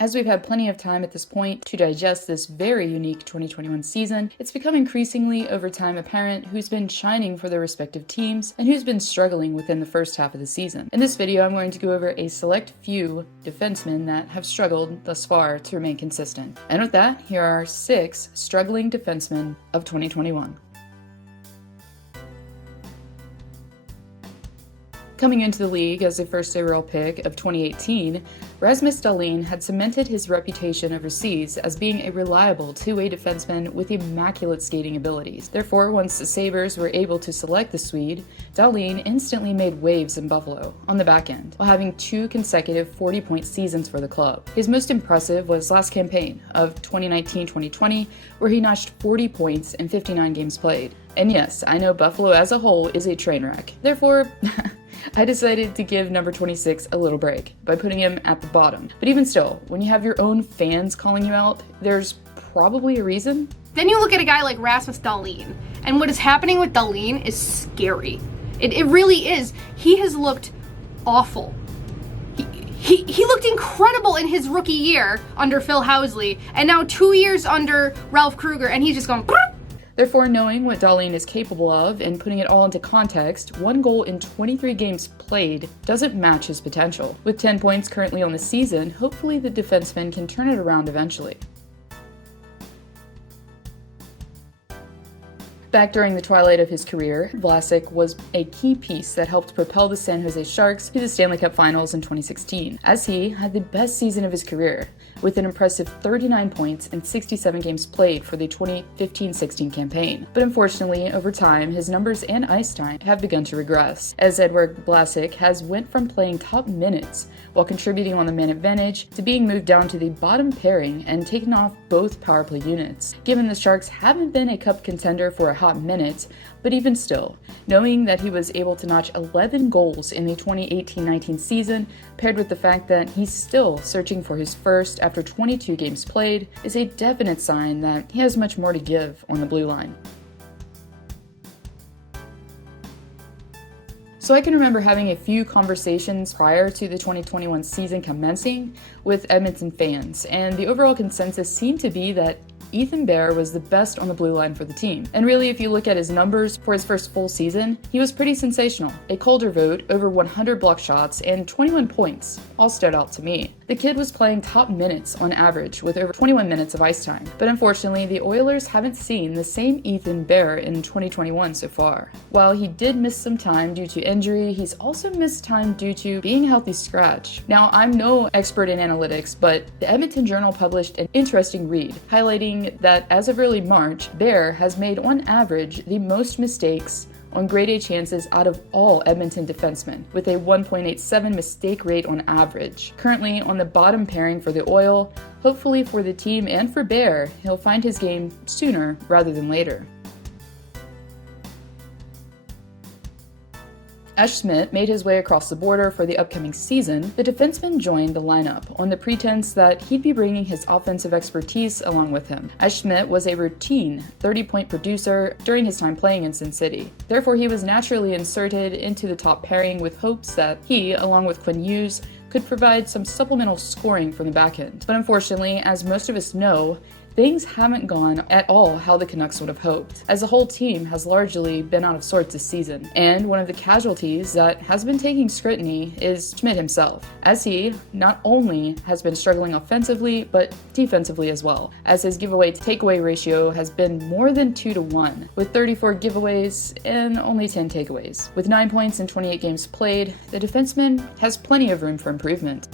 As we've had plenty of time at this point to digest this very unique 2021 season, it's become increasingly over time apparent who's been shining for their respective teams and who's been struggling within the first half of the season. In this video, I'm going to go over a select few defensemen that have struggled thus far to remain consistent. And with that, here are 6 struggling defensemen of 2021. Coming into the league as a first overall pick of 2018, Rasmus Dahlin had cemented his reputation overseas as being a reliable two-way defenseman with immaculate skating abilities. Therefore, once the Sabres were able to select the Swede, Dahlin instantly made waves in Buffalo on the back end, while having 2 consecutive 40-point seasons for the club. His most impressive was last campaign of 2019-2020, where he notched 40 points in 59 games played. And yes, I know Buffalo as a whole is a train wreck. Therefore, I decided to give number 26 a little break by putting him at the bottom. But even still, when you have your own fans calling you out, there's probably a reason. Then you look at a guy like Rasmus Dahlin, and what is happening with Dahlin is scary. It really is. He has looked awful. He looked incredible in his rookie year under Phil Housley, and now 2 years under Ralph Krueger, and he's just gone. Therefore, knowing what Dahlin is capable of and putting it all into context, 1 goal in 23 games played doesn't match his potential. With 10 points currently on the season, hopefully the defenseman can turn it around eventually. Back during the twilight of his career, VLASIC was a key piece that helped propel the San Jose Sharks to the Stanley Cup Finals in 2016, as he had the best season of his career, with an impressive 39 points in 67 games played for the 2015-16 campaign. But unfortunately, over time, his numbers and ice time have begun to regress, as Edward VLASIC has went from playing top minutes while contributing on the man advantage to being moved down to the bottom pairing and taken off both power play units. Given the Sharks haven't been a cup contender for a hot minute, but even still, knowing that he was able to notch 11 goals in the 2018-19 season, paired with the fact that he's still searching for his first after 22 games played, is a definite sign that he has much more to give on the blue line. So I can remember having a few conversations prior to the 2021 season commencing with Edmonton fans, and the overall consensus seemed to be that Ethan Bear was the best on the blue line for the team. And really, if you look at his numbers for his first full season, he was pretty sensational. A Calder vote, over 100 block shots, and 21 points all stood out to me. The kid was playing top minutes on average with over 21 minutes of ice time. But unfortunately, the Oilers haven't seen the same Ethan Bear in 2021 so far. While he did miss some time due to injury, he's also missed time due to being a healthy scratch. Now, I'm no expert in analytics, but the Edmonton Journal published an interesting read highlighting that as of early March, Bear has made on average the most mistakes on grade A chances out of all Edmonton defensemen, with a 1.87 mistake rate on average. Currently on the bottom pairing for the Oil, hopefully for the team and for Bear, he'll find his game sooner rather than later. As Schmidt made his way across the border for the upcoming season, the defenseman joined the lineup on the pretense that he'd be bringing his offensive expertise along with him, as Schmidt was a routine 30-point producer during his time playing in Sin City. Therefore, he was naturally inserted into the top pairing with hopes that he, along with Quinn Hughes, could provide some supplemental scoring from the back end. But unfortunately, as most of us know, things haven't gone at all how the Canucks would have hoped, as the whole team has largely been out of sorts this season. And one of the casualties that has been taking scrutiny is Schmidt himself, as he not only has been struggling offensively, but defensively as well, as his giveaway to takeaway ratio has been more than 2-1, with 34 giveaways and only 10 takeaways. With 9 points in 28 games played, the defenseman has plenty of room for improvement.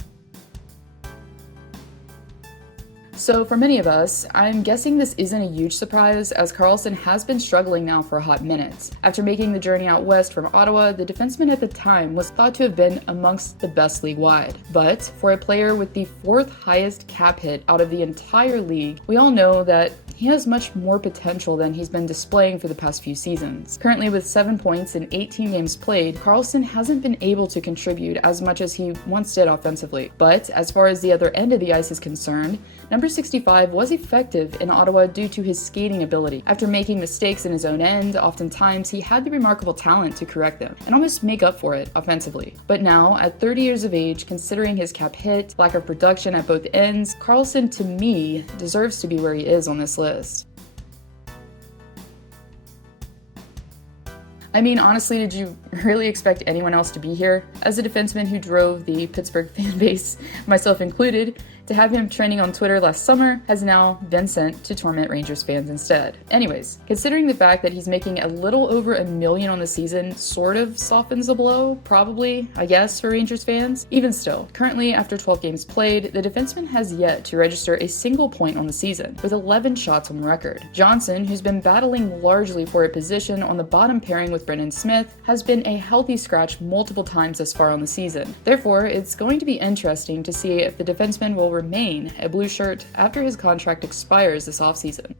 So for many of us, I'm guessing this isn't a huge surprise, as Karlsson has been struggling now for a hot minute. After making the journey out west from Ottawa, the defenseman at the time was thought to have been amongst the best league-wide. But for a player with the 4th highest cap hit out of the entire league, we all know that he has much more potential than he's been displaying for the past few seasons. Currently with 7 points in 18 games played, Karlsson hasn't been able to contribute as much as he once did offensively. But as far as the other end of the ice is concerned, number 65 was effective in Ottawa due to his skating ability. After making mistakes in his own end, oftentimes he had the remarkable talent to correct them and almost make up for it offensively. But now, at 30 years of age, considering his cap hit, lack of production at both ends, Karlsson, to me, deserves to be where he is on this list. I mean, honestly, did you really expect anyone else to be here? As a defenseman who drove the Pittsburgh fan base, myself included, to have him trending on Twitter last summer has now been sent to torment Rangers fans instead. Anyways, considering the fact that he's making a little over $1 million on the season sort of softens the blow, probably, I guess, for Rangers fans. Even still, currently after 12 games played, the defenseman has yet to register a single point on the season, with 11 shots on record. Johnson, who's been battling largely for a position on the bottom pairing with Brendan Smith, has been a healthy scratch multiple times thus far on the season. Therefore, it's going to be interesting to see if the defenseman will remain a blue shirt after his contract expires this offseason.